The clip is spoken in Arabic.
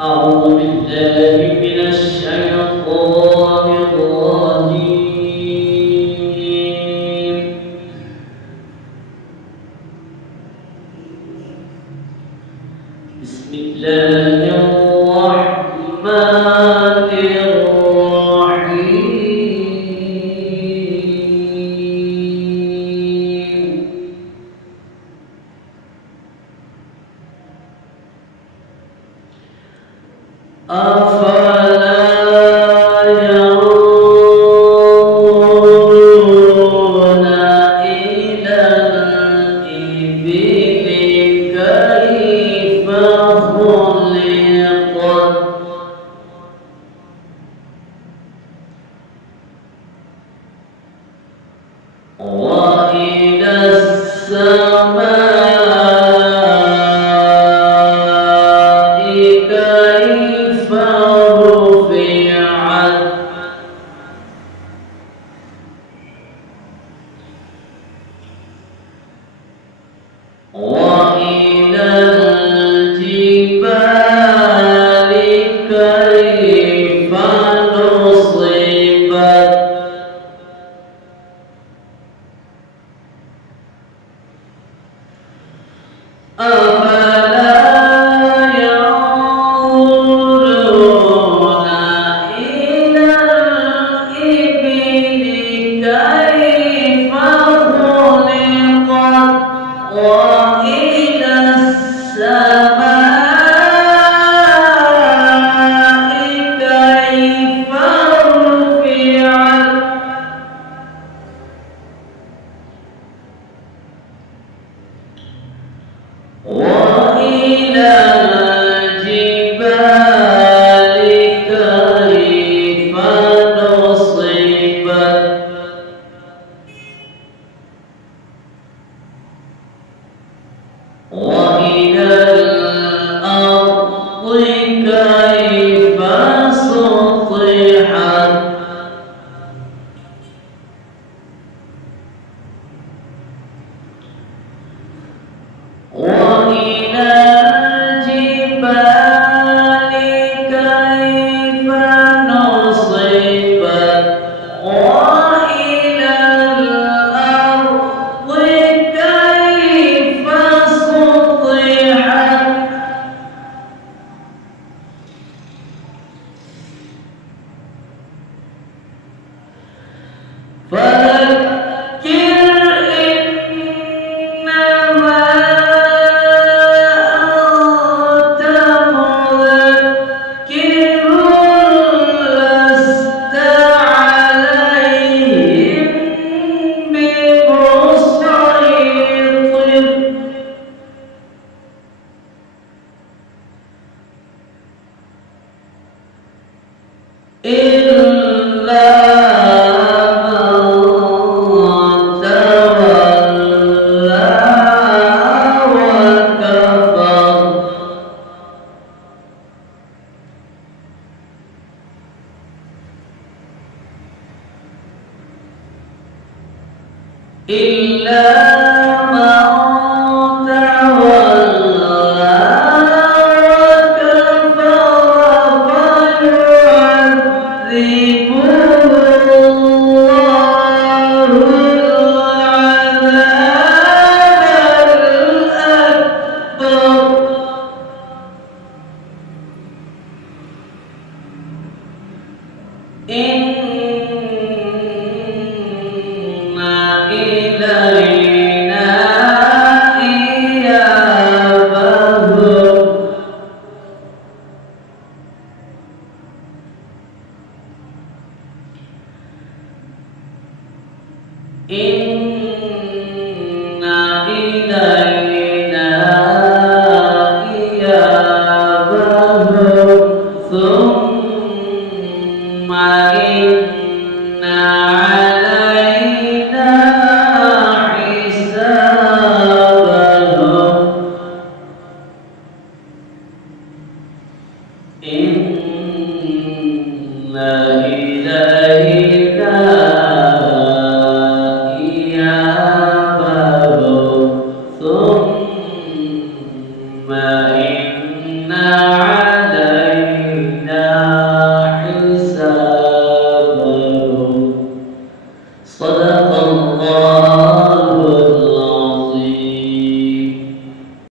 أعوذ بالله من الشيطان الرجيم. بسم الله الرحمن الرحيم. أفلا ينظرون إلى الإبل كيف خلقت وإلى السماء كيف رفعت وإلى الجبال كيف نصبت أفلا ينظرون إلى الإبل كيف خلقت وإلى السماء كيف رفعت وإلى الجبال كيف نصبت وإلى الأرض كيف سطحت وإلى الجبال كيف نصبت وإلى الأرض كيف سطحت فذكر إنما أنت مذكر لست عليهم بمسيطر إلا من تولى وكفر إلا من تولى وكفر فيعذبه الله العذاب الأكبر إن إلينا إيابهم إن إلينا إيابهم ثم إن علينا حسابهم إن